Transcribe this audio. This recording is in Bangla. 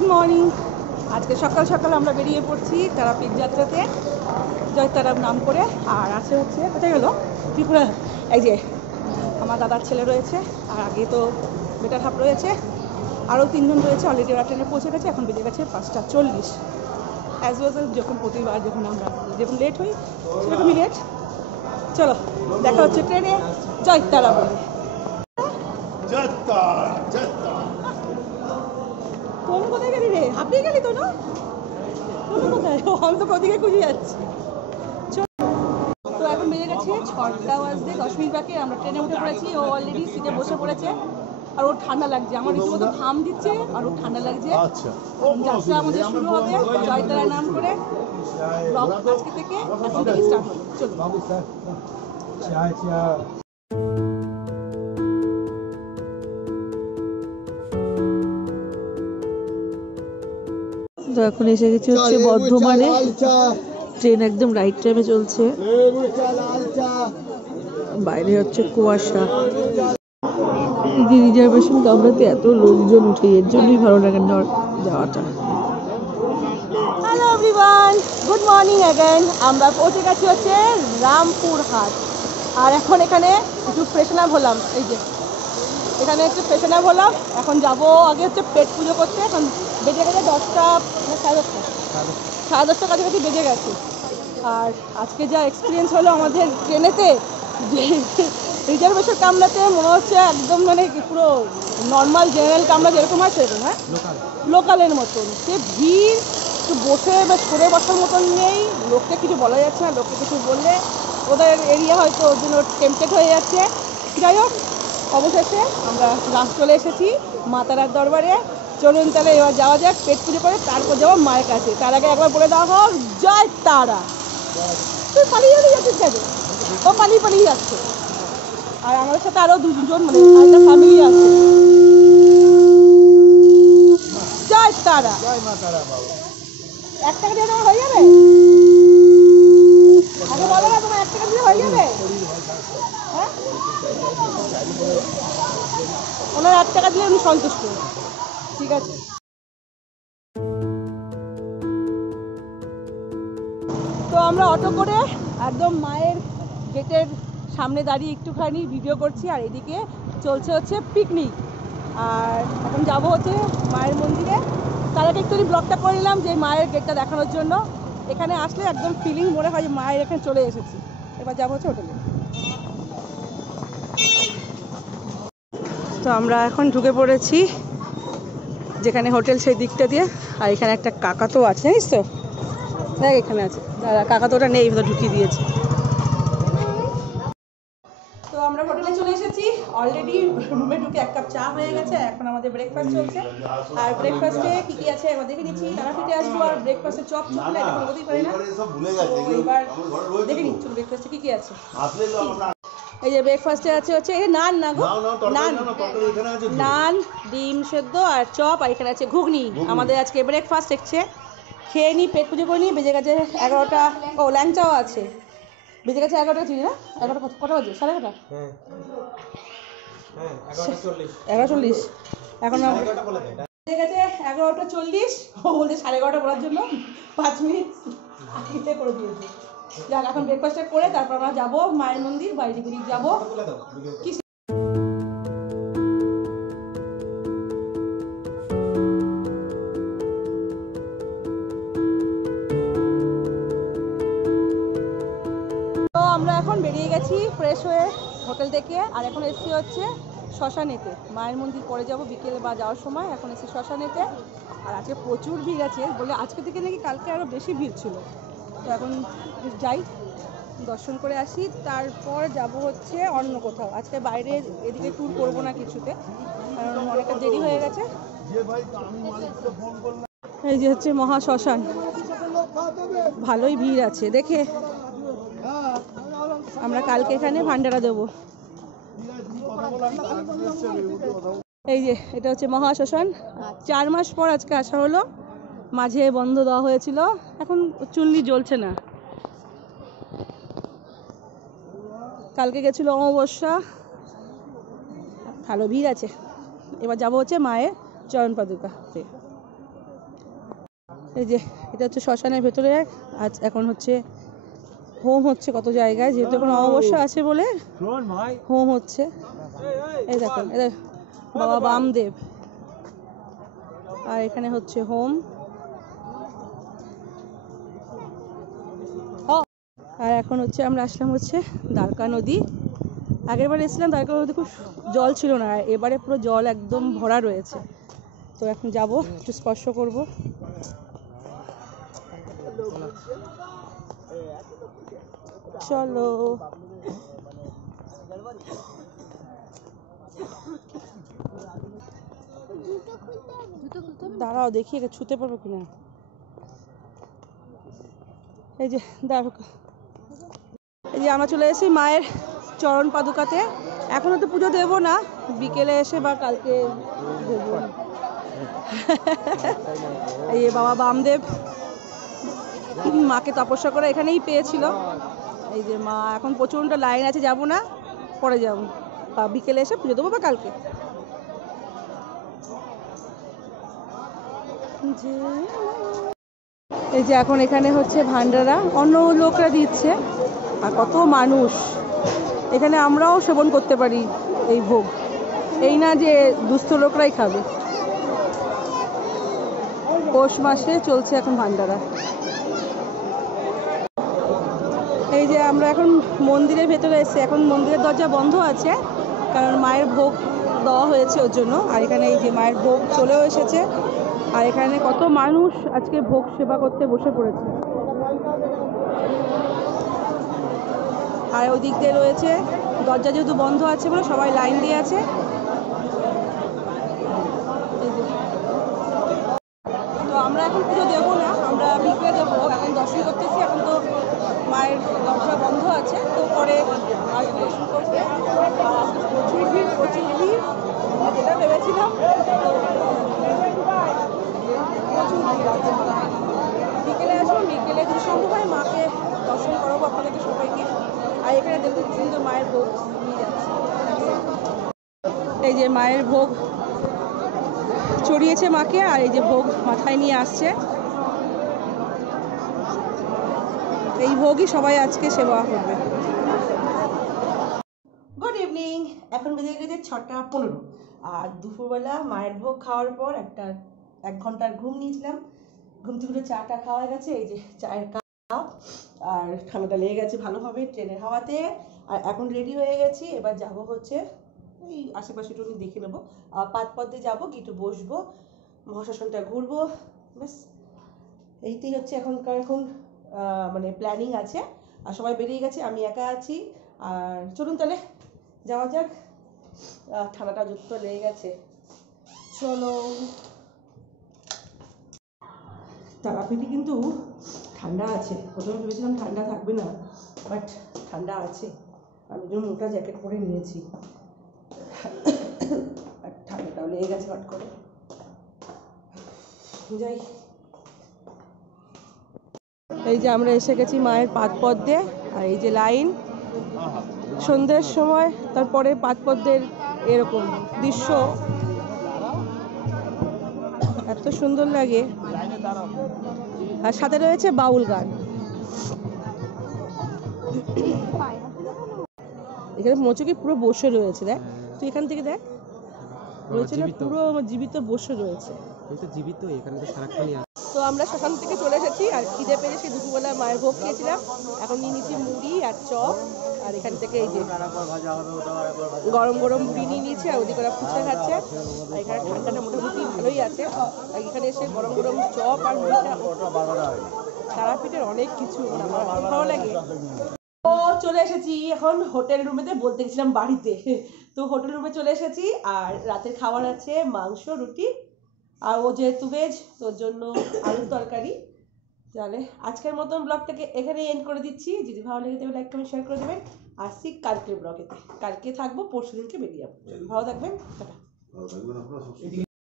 Good morning. আজকে সকাল সকাল আমরা বেরিয়ে পড়ছি তারাপীঠ যাত্রাতে, জয়তারার নাম করে। আর আছে হচ্ছে কোথায় গেল ত্রিপুরা, এই যে আমার দাদার ছেলে রয়েছে, আর আগে তো বেটার হাফ রয়েছে, আরও 3 জন রয়েছে। অলরেডি ওরা ট্রেনে পৌঁছে গেছে, এখন বেজে গেছে 5:40। অ্যাজ ওয়েল যখন প্রতিবার যখন আমরা যেরকম লেট হই সেরকমই লেট। চলো দেখা হচ্ছে ট্রেনে, জয়তারা বলে। তোর কোথায় গেলি রে? হাঁপিয়ে গেলি তো না? তোর কোথায়? আমি তো ওদিকে খুঁজে যাচ্ছি। তো এখন বেজে গেছে 6টা বাজতে 10 মিনিট বাকি। আমরা ট্রেনে উঠে পড়েছি, ও অলরেডি সিটে বসে পড়েছে, আর ওর ঠান্ডা লাগছে। আমার রীতিমতো ঘাম দিচ্ছে আর ওর ঠান্ডা লাগছে। যাত্রা আমাদের শুরু হবে জয়তারার নাম করে। ব্লগ আজকে থেকে এখন থেকে স্টার্ট হবে। চলো। তো এখন এসে গেছি হচ্ছে বর্ধমানে। ট্রেন একদম রাইট টাইমে চলছে, বাইরে হচ্ছে কুয়াশা। রিজার্ভেশন কামরাতে এত লোকজন উঠে, এর জন্যই ভালো লাগে না যাওয়াটা। Hello everyone, good morning again. আমরা পৌঁছে গেছি হচ্ছে রামপুরহাট, আর এখন এখানে একটু ফ্রেশন আপ হলাম। এই যে এখানে একটু ফ্রেশন আপ হলাম, এখন যাবো আগে হচ্ছে পেট পুজো করতে। এখন বেজে গেছে 10টা, 10:30 কাছাকাছি বেজে গেছে। আর আজকে যা এক্সপিরিয়েন্স হলো আমাদের ট্রেনেতে, যে রিজার্ভেশন কামরাতে মনে হচ্ছে একদম মানে পুরো নর্মাল জেনারেল কামরা যেরকম হয় সেরকম, হ্যাঁ লোকালের মতন। সে ভিড়, একটু বসে বা সরে বসার মতন নেই। লোককে কিছু বলা যাচ্ছে না, লোককে কিছু বললে ওদের এরিয়া হয়তো ওর জন্য টেম্পটেড হয়ে যাচ্ছে। যাই হোক, অবশেষে আমরা চলে এসেছি মা তারার দরবারে। চলুন তাহলে এবার যাওয়া যাক, পেট পুজো করে তারপর যাবো মায়ের কাছে। তার আগে একবার বলে দেওয়া হোক জয় তারা। তুই পালিয়ে যাচ্ছিস কেন? ও পালিয়ে যাচ্ছে। আর আমাদের সাথে আরো 2 জন মানে একটা ফ্যামিলি আছে। জয় তারা, জয় মা তারা। বাবা 1 টাকা দিয়ে তোমার হয়ে যাবে? আগে বলো না, তোমার 1 টাকা দিয়ে হয়ে যাবে? হ্যাঁ, ওনার 1 টাকা দিলে উনি সন্তুষ্ট। ঠিক আছে। তো আমরা অটো করে একদম মায়ের গেটের সামনে দাঁড়িয়ে একটুখানি ভিডিও করছি, আর এদিকে চলছে হচ্ছে পিকনিক। আর এখন যাবো হচ্ছে মায়ের মন্দিরে। তার আগে একটু ব্লগটা করে নিলাম যে মায়ের গেটটা দেখানোর জন্য। এখানে আসলে একদম ফিলিং মনে হয় যে মায়ের এখানে চলে এসেছি। এবার যাবো হচ্ছে হোটেলে। তো আমরা এখন ঢুকে পড়েছি যেখানে হোটেল, সেই দিকটা দিয়ে। আর এখানে একটা কাকাতো আছে, জানিস তো? দেখ এখানে আছে দাদা, কাকাতোটা নেই, ভেতর ঢুকিয়ে দিয়েছে। তো আমরা হোটেলে চলে এসেছি অলরেডি। রুমে ঢুকে 1 কাপ চা হয়ে গেছে, এখন আমাদের ব্রেকফাস্ট চলছে। আর ব্রেকফাস্টে কি কি আছে এবার দেখে নিচ্ছি। তারাপীঠে আসবো আর ব্রেকফাস্টে চপ চকলে এটা কোনো হতেই পারে না। এবার দেখে নিচ্ছি ব্রেকফাস্টে কি কি আছে। এই যে ব্রেকফাস্টে আছে হচ্ছে এই নান, না গো নান, নান ডিম সেদ্ধ আর চপ, আর এখানে আছে ঘুগনি। আমাদের আজকে ব্রেকফাস্ট দেখছে, খেয়ে নিই, পেট পুজো করে নিই। বেজে গেছে 11টা। ও ল্যাংচাও আছে। বেজে গেছে 11টা, চিনি না 11টা, কটা বাজে? 11:30? হ্যাঁ 11:40। এখন বেজে গেছে 11:40। ও বলছে 11:30 বলার জন্য 5 মিনিট আগে করে দিয়েছে। যাক, এখন ব্রেকফাস্টটা করে তারপর আমরা যাবো মায়ের মন্দির, বাইরে দিকে যাবো। তো আমরা এখন বেরিয়ে গেছি ফ্রেশ হয়ে হোটেল থেকে, আর এখন এসছি হচ্ছে শ্মশানেতে। মায়ের মন্দির পরে যাব বিকেলে বা যাওয়ার সময়। এখন এসছি শ্মশানেতে, আর আজকে প্রচুর ভিড় আছে বলে আজকে থেকে নাকি কালকে আরও বেশি ভিড় ছিল। তো এখন যাই, দর্শন করে আসি, তারপর যাব হচ্ছে অন্য কোথাও। আজকে বাইরে এদিকে ট্যুর করবো না কিছুতে, কারণ অনেকটা দেরি হয়ে গেছে। এই যে হচ্ছে মহা শ্মশান, ভালোই ভিড় আছে দেখে। আমরা কালকে এখানে ভান্ডারা দেবো। এই যে এটা হচ্ছে মহা শ্মশান। 4 মাস পর আজকে আসা হলো, মাঝে বন্ধ দেওয়া হয়েছিল, এখন চুল্লি জ্বলছে না। কালকে গেছিল অমাবস্যা, ভালো ভিড় আছে। এবার যাবো হচ্ছে মায়ের চরণ পাদুকাতে। এই যে এটা হচ্ছে শ্মশানের ভেতরে। আজ এখন হচ্ছে হোম হচ্ছে কত জায়গায়, যেহেতু এখন অমাবস্যা আছে বলে হোম হচ্ছে। এই দেখুন এটা বাবা বামদেব, আর এখানে হচ্ছে হোম। আর এখন হচ্ছে আমরা আসলাম হচ্ছে দ্বারকা নদী। আগের বার এসেছিলাম দ্বারকা নদী, খুব জল ছিল না, এবারে পুরো জল একদম ভরা রয়েছে। তো এখন যাব, একটু স্পর্শ করব। চলো দাঁড়াও দেখি এটা ছুতে পারবো কিনা। এই যে দ্বারকা, এই যে আমরা চলে এসেছি মায়ের চরণ পাদুকাতে। এখনো তো পুজো দেবো না, বিকেলে এসে বা কালকে দেবো। এই বাবা বামদেব মাকে তপস্যা করে এখানেই পেয়েছিল। এই যে মা, এখন প্রচণ্ড লাইন আছে, যাব না, পরে যাবো, বা বিকেলে এসে পুজো দেবো বা কালকে। এই যে এখন এখানে হচ্ছে ভান্ডারা, অন্য লোকরা দিচ্ছে, আর কত মানুষ। এখানে আমরাও সেবন করতে পারি এই ভোগ, এই না যে দুস্থ লোকরাই খাবে। পৌষ মাসে চলছে এখন ভান্ডারা। এই যে আমরা এখন মন্দিরের ভেতরে এসেছি, এখন মন্দিরের দরজা বন্ধ আছে, কারণ মায়ের ভোগ দেওয়া হয়েছে ওর জন্য। আর এখানে এই যে মায়ের ভোগ চলেও এসেছে, আর এখানে কত মানুষ আজকে ভোগ সেবা করতে বসে পড়েছে। আর ওই দিক দিয়ে রয়েছে দরজা, যেহেতু বন্ধ আছে বলে সবাই লাইন দিয়ে আছে। তো আমরা এখন পুজো দেবো না, আমরা বিকেলে দেবো, এখন দর্শন করতেছি। এখন তো মায়ের দরজা বন্ধ আছে, তো পরে আসবে দর্শন করতে। আর আজকে প্রচুর ভিড়, প্রচুর ভিড়, যেটা ভেবেছিলাম প্রচুর ভিড় আছে। বিকেলে আসবো, বিকেলে যদি সম্ভব হয় মাকে দর্শন করাবো আপনাদেরকে সবাইকে। আর এখানে দেখুন সুন্দর মায়ের ভোগ নিয়ে যাচ্ছে। এই যে মায়ের ভোগ চড়িয়েছে মাকে, আর এই যে ভোগ মাথায় নিয়ে আসছে। এই ভোগই সবাই আজকে সেবা করবে। গুড ইভিনিং, এখন বেজে গেছে 6টা 15। আর দুপুরবেলা মায়ের ভোগ খাওয়ার পর 1 ঘন্টার ঘুম নিয়েছিলাম। ঘুম থেকে উঠে চাটা খাওয়া গেছে, এই যে চায়ের কাপ। আর ঠান্ডাটা লেগে গেছে ভালোভাবে ট্রেনের হাওয়াতে। আর এখন রেডি হয়ে গেছি, এবার যাব হচ্ছে এই আশেপাশে একটু দেখে নেবো, পাতপথে যাবো, গিয়ে একটু বসবো, মহাশ্মশানটা ঘুরবো, ব্যাস এইটাই হচ্ছে এখন মানে প্ল্যানিং আছে। আর সবাই বেরিয়ে গেছে, আমি একা আছি। আর চলুন তাহলে যাওয়া যাক, ঠান্ডাটা যুক্ত লেগে গেছে, চলো। তারাপীঠে কিন্তু ঠান্ডা আছে, প্রথমে ভেবেছিলাম ঠান্ডা থাকবে না, বাট ঠান্ডা আছে। আমি যেমন মোটা জ্যাকেট পরে নিয়েছি, আর ঠান্ডাটাও লেগে গেছে হট করে। যাই, এই যে আমরা এসে গেছি মায়ের পাদপদ্মে। আর এই যে লাইন, সন্ধ্যের সময় তারপরে পাদপদ্মের এরকম দৃশ্য এত সুন্দর লাগে। আর সাথে রয়েছে বাউল গান। এখানে মোচকি পুরো বসে রয়েছে, দেখ তুই এখান থেকে দেখ, রয়েছে না পুরো জীবিত বসে রয়েছে। জীবিত এখানে তো সারাক্ষণই আছে। তো আমরা সেখান থেকে চলে এসেছি, আর খিদে পেয়ে সেই দুপুরবেলা মায়ের ভোগ খেয়েছিলাম। এখন নিয়ে নিচ্ছি মুড়ি আর চপ, আর এখান থেকে এই যে গরম গরম মুড়ি নিয়ে নিয়েছি, আর ওদিকে ওরা ফুচকা খাচ্ছে। আর এখানে ঠান্ডাটা মোটামুটি ভালোই আছে। আর এখানে এসে গরম গরম চপ আর মুড়িটা, তারাপীঠের অনেক কিছু আমার ভালো লাগে। তো চলে এসেছি এখন হোটেল রুমেতে, বলতে গেছিলাম বাড়িতে। তো হোটেল রুমে চলে এসেছি, আর রাতের খাবার আছে মাংস, রুটি, আর ও যেহেতু ভেজ তোর জন্য আলুর তরকারি। তাহলে আজকের মতন ব্লগটাকে এখানেই এন্ড করে দিচ্ছি। যদি ভালো লেগে থাকে লাইক কমেন্ট শেয়ার করে দেবেন। আসছি কালকের ব্লগেতে, কালকে থাকবো, পরশু দিনকে বেরিয়ে যাবো। ভালো থাকবেন, টাটা।